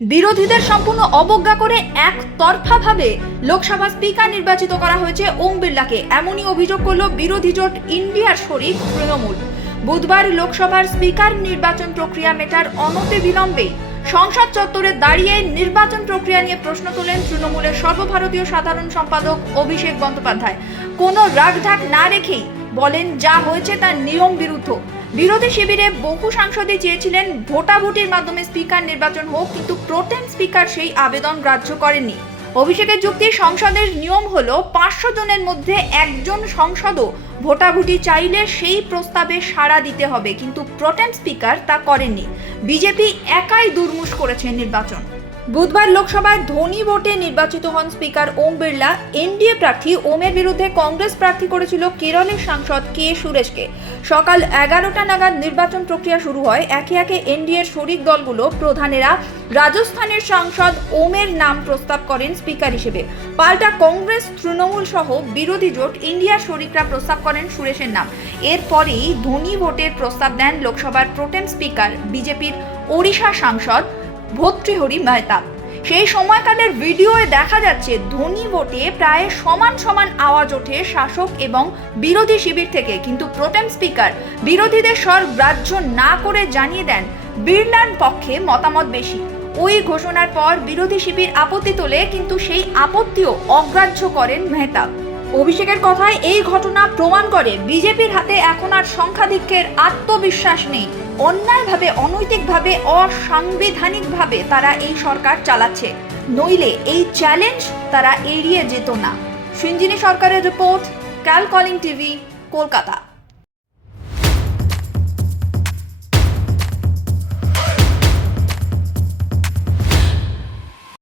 বিরোধীদের সম্পূর্ণ অবজ্ঞা করে একতরফাভাবে লোকসভা স্পিকার নির্বাচিত করা হয়েছে ওম বিড়লাকে। এমনই অভিযোগ করল বিরোধী জোট ইন্ডিয়ার শরিক তৃণমূল। বুধবার লোকসভার স্পিকার নির্বাচন প্রক্রিয়া মেটার অনতি বিলম্বে সংসদ চত্বরে দাঁড়িয়ে নির্বাচন প্রক্রিয়া নিয়ে প্রশ্ন তোলেন তৃণমূলের সর্বভারতীয় সাধারণ সম্পাদক অভিষেক বন্দ্যোপাধ্যায়। কোনো রাগঢাক না রেখেই বলেন যা হয়েছে তার নিয়ম বিরুদ্ধ। বিরোধী শিবিরে বহু সাংসদই চেয়েছিলেন ভোটাভুটির মাধ্যমে স্পিকার নির্বাচন হোক, কিন্তু প্রোটেম স্পিকার সেই আবেদন গ্রাহ্য করেননি। অভিষেকের যুক্তি, সংসদের নিয়ম হল পাঁচশো জনের মধ্যে একজন সংসদও ভোটাভুটি চাইলে সেই প্রস্তাবে সাড়া দিতে হবে, কিন্তু প্রোটেম স্পিকার তা করেননি। বিজেপি একাই দুর্মুষ করেছে নির্বাচন। বুধবার লোকসভায় ধনী ভোটে নির্বাচিত হন স্পিকার ওম বিড়লা। এনডিএ প্রার্থী ওমের বিরুদ্ধে কংগ্রেস প্রার্থী করেছিল কেরলের সাংসদ কে সুরেশকে। সকাল এগারোটা নাগাদ নির্বাচন প্রক্রিয়া শুরু হয়। একে একে এনডিএর শরিক দলগুলো প্রধানেরা রাজস্থানের সাংসদ ওমের নাম প্রস্তাব করেন স্পিকার হিসেবে। পাল্টা কংগ্রেস, তৃণমূল সহ বিরোধী জোট ইন্ডিয়ার শরিকরা প্রস্তাব করেন সুরেশের নাম। এরপরেই ধনী ভোটের প্রস্তাব দেন লোকসভার প্রোটেম স্পিকার, বিজেপির ওড়িশা সাংসদ ভর্তৃহরি মেহতাব। সেই সময়কালের ভিডিওয়ে দেখা যাচ্ছে, ধনী ভোটে প্রায় সমান সমান আওয়াজ ওঠে শাসক এবং বিরোধী শিবির থেকে। কিন্তু প্রোটেম স্পিকার বিরোধীদের স্বর গ্রাহ্য না করে জানিয়ে দেন বিড়লার পক্ষে মতামত বেশি। ওই ঘোষণার পর বিরোধী শিবির আপত্তি তোলে, কিন্তু সেই আপত্তিও অগ্রাহ্য করেন মেহতাব। অভিষেকের কথায় এই ঘটনা প্রমাণ করে, বিজেপির হাতে এখন আর সংখ্যাধিক্যের আত্মবিশ্বাস নেই। অন্যায়ভাবে, অনৈতিকভাবে, অসাংবিধানিকভাবে তারা এই সরকার চালাচ্ছে। নইলে এই চ্যালেঞ্জ তারা এড়িয়ে যেত না। সিঞ্জিনী সরকারের রিপোর্ট, ক্যালকলিং টিভি, কলকাতা।